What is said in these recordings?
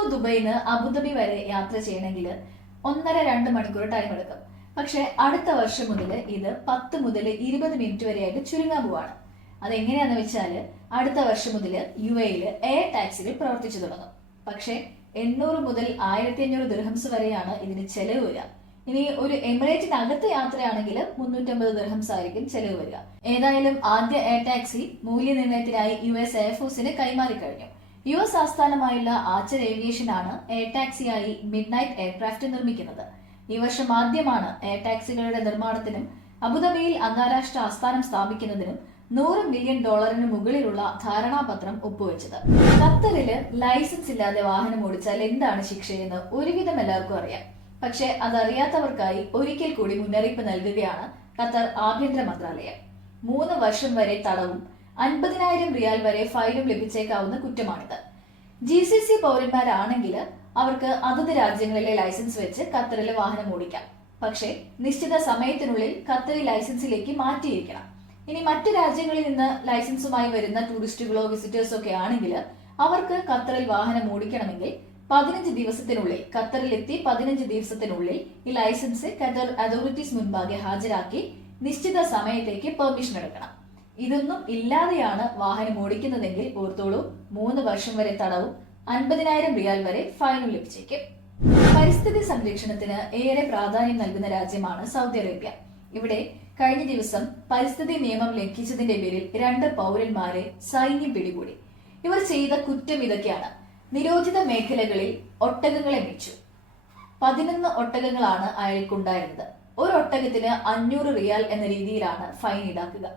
ഇപ്പോൾ ദുബൈയിൽ നിന്ന് അബുദാബി വരെ യാത്ര ചെയ്യണമെങ്കിൽ 1.5-2 മണിക്കൂർ ടൈം എടുക്കും. പക്ഷെ അടുത്ത വർഷം മുതൽ ഇത് 10 മുതൽ 20 മിനിറ്റ് വരെയായിട്ട് ചുരുങ്ങാൻ പോവാണ്. അതെങ്ങനെയാന്ന് വെച്ചാൽ അടുത്ത വർഷം മുതൽ UAE എയർ ടാക്സികൾ പ്രവർത്തിച്ചു തുടങ്ങും. പക്ഷെ 800 മുതൽ 1500 ദിർഹംസ് വരെയാണ് ഇതിന് ചെലവ് വരിക. ഇനി ഒരു എമിറേറ്റിനകത്ത് യാത്രയാണെങ്കിൽ 350 ദിർഹംസ് ആയിരിക്കും ചെലവ് വരിക. ഏതായാലും ആദ്യ എയർ ടാക്സി മൂല്യനിർണ്ണയത്തിനായി US എയർഫോഴ്സിന് കൈമാറിക്കഴിഞ്ഞു. US ആസ്ഥാനമായുള്ള ആർച്ചർ ഏവിയേഷൻ ആണ് എയർ ടാക്സിയായി മിഡ്നൈറ്റ് എയർക്രാഫ്റ്റ് നിർമ്മിക്കുന്നത്. ഈ വർഷം ആദ്യമാണ് എയർ ടാക്സികളുടെ നിർമ്മാണത്തിനും അബുദാബിയിൽ അന്താരാഷ്ട്ര ആസ്ഥാനം സ്ഥാപിക്കുന്നതിനും $100 മില്യൺ മുകളിലുള്ള ധാരണാപത്രം ഒപ്പുവെച്ചത്. ഖത്തറില് ലൈസൻസ് ഇല്ലാതെ വാഹനം ഓടിച്ചാൽ എന്താണ് ശിക്ഷയെന്ന് ഒരുവിധം എല്ലാവർക്കും അറിയാം. പക്ഷെ അതറിയാത്തവർക്കായി ഒരിക്കൽ കൂടി മുന്നറിയിപ്പ് നൽകുകയാണ് ഖത്തർ ആഭ്യന്തര മന്ത്രാലയം. 3 വർഷം വരെ തടവും 50,000 റിയാൽ വരെ ഫൈനും ലഭിച്ചേക്കാവുന്ന കുറ്റമാണിത്. GCC പൗരന്മാരാണെങ്കിൽ അവർക്ക് അതത് രാജ്യങ്ങളിലെ ലൈസൻസ് വെച്ച് ഖത്തറിൽ വാഹനം ഓടിക്കാം. പക്ഷേ നിശ്ചിത സമയത്തിനുള്ളിൽ ഖത്തറി ലൈസൻസിലേക്ക് മാറ്റിയിരിക്കണം. ഇനി മറ്റു രാജ്യങ്ങളിൽ നിന്ന് ലൈസൻസുമായി വരുന്ന ടൂറിസ്റ്റുകളോ വിസിറ്റേഴ്സോ ഒക്കെ ആണെങ്കിൽ അവർക്ക് ഖത്തറിൽ വാഹനം ഓടിക്കണമെങ്കിൽ 15 ദിവസത്തിനുള്ളിൽ ഖത്തറിൽ എത്തി 15 ദിവസത്തിനുള്ളിൽ ഈ ലൈസൻസ് ഖത്തർ അതോറിറ്റീസ് മുൻപാകെ ഹാജരാക്കി നിശ്ചിത സമയത്തേക്ക് പെർമിഷൻ എടുക്കണം. ഇതൊന്നും ഇല്ലാതെയാണ് വാഹനം ഓടിക്കുന്നതെങ്കിൽ ഓർത്തോളൂ, 3 വർഷം വരെ തടവും 50,000 റിയാൽ വരെ ഫൈനും ലഭിച്ചേക്കും. പരിസ്ഥിതി സംരക്ഷണത്തിന് ഏറെ പ്രാധാന്യം നൽകുന്ന രാജ്യമാണ് സൗദി അറേബ്യ. ഇവിടെ കഴിഞ്ഞ ദിവസം പരിസ്ഥിതി നിയമം ലംഘിച്ചതിന്റെ പേരിൽ 2 പൗരന്മാരെ സൈന്യം പിടികൂടി. ഇവർ ചെയ്ത കുറ്റം ഇതൊക്കെയാണ്: നിരോധിത മേഖലകളിൽ ഒട്ടകങ്ങളെ മേച്ചു. 11 ഒട്ടകങ്ങളാണ് അയാൾക്കുണ്ടായിരുന്നത്. ഒരു ഒട്ടകത്തിന് 500 റിയാൽ എന്ന രീതിയിലാണ് ഫൈൻ ഈടാക്കുക.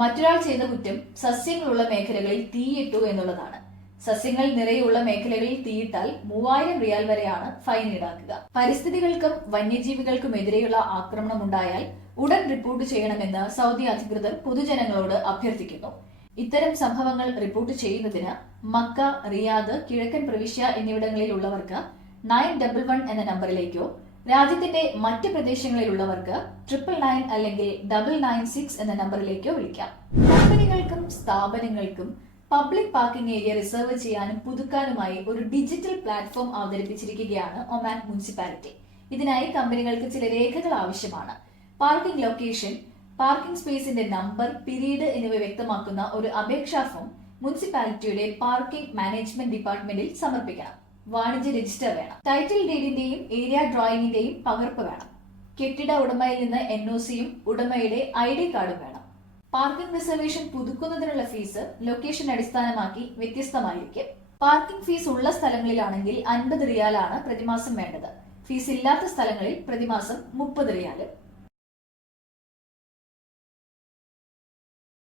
മറ്റൊരാൾ ചെയ്ത കുറ്റം സസ്യങ്ങളുള്ള മേഖലകളിൽ തീയിട്ടു എന്നുള്ളതാണ്. സസ്യങ്ങൾ നിറയുള്ള മേഖലകളിൽ തീയിട്ടാൽ 3000 റിയാൽ വരെയാണ് ഫൈൻ ഈടാക്കുക. പരിസ്ഥിതികൾക്കും വന്യജീവികൾക്കും എതിരെയുള്ള ആക്രമണം ഉണ്ടായാൽ ഉടൻ റിപ്പോർട്ട് ചെയ്യണമെന്ന് സൗദി അധികൃതർ പൊതുജനങ്ങളോട് അഭ്യർത്ഥിക്കുന്നു. ഇത്തരം സംഭവങ്ങൾ റിപ്പോർട്ട് ചെയ്യുന്നതിന് മക്ക, റിയാദ്, കിഴക്കൻ പ്രവിശ്യ എന്നിവിടങ്ങളിലുള്ളവർക്ക് 911 എന്ന നമ്പറിലേക്കോ രാജ്യത്തിന്റെ മറ്റ് പ്രദേശങ്ങളിലുള്ളവർക്ക് 999 അല്ലെങ്കിൽ 996 എന്ന നമ്പറിലേക്കോ വിളിക്കാം. കമ്പനികൾക്കും സ്ഥാപനങ്ങൾക്കും പബ്ലിക് പാർക്കിംഗ് ഏരിയ റിസർവ് ചെയ്യാനും പുതുക്കാനുമായി ഒരു ഡിജിറ്റൽ പ്ലാറ്റ്ഫോം അവതരിപ്പിച്ചിരിക്കുകയാണ് ഒമാൻ മുനിസിപ്പാലിറ്റി. ഇതിനായി കമ്പനികൾക്ക് ചില രേഖകൾ ആവശ്യമാണ്. പാർക്കിംഗ് ലൊക്കേഷൻ, പാർക്കിംഗ് സ്പേസിന്റെ നമ്പർ, പീരീഡ് എന്നിവ വ്യക്തമാക്കുന്ന ഒരു അപേക്ഷാ ഫോം മുനിസിപ്പാലിറ്റിയുടെ പാർക്കിംഗ് മാനേജ്മെന്റ് ഡിപ്പാർട്ട്മെന്റിൽ സമർപ്പിക്കണം. വാണിജ്യ രജിസ്റ്റർ വേണം. ടൈറ്റിൽ ഡീഡിന്റെയും ഏരിയ ഡ്രോയിങ്ങിന്റെയും പകർപ്പ് വേണം. കെട്ടിട ഉടമയിൽ നിന്ന് NOCയും ഉടമയുടെ ID കാർഡും വേണം. പാർക്കിംഗ് റിസർവേഷൻ പുതുക്കുന്നതിനുള്ള ഫീസ് ലൊക്കേഷൻ അടിസ്ഥാനമാക്കി വ്യത്യസ്തമായിരിക്കും. പാർക്കിംഗ് ഫീസ് ഉള്ള സ്ഥലങ്ങളിലാണെങ്കിൽ 50 റിയാലാണ് പ്രതിമാസം വേണ്ടത്. ഫീസ് ഇല്ലാത്ത സ്ഥലങ്ങളിൽ പ്രതിമാസം 30 റിയാലും.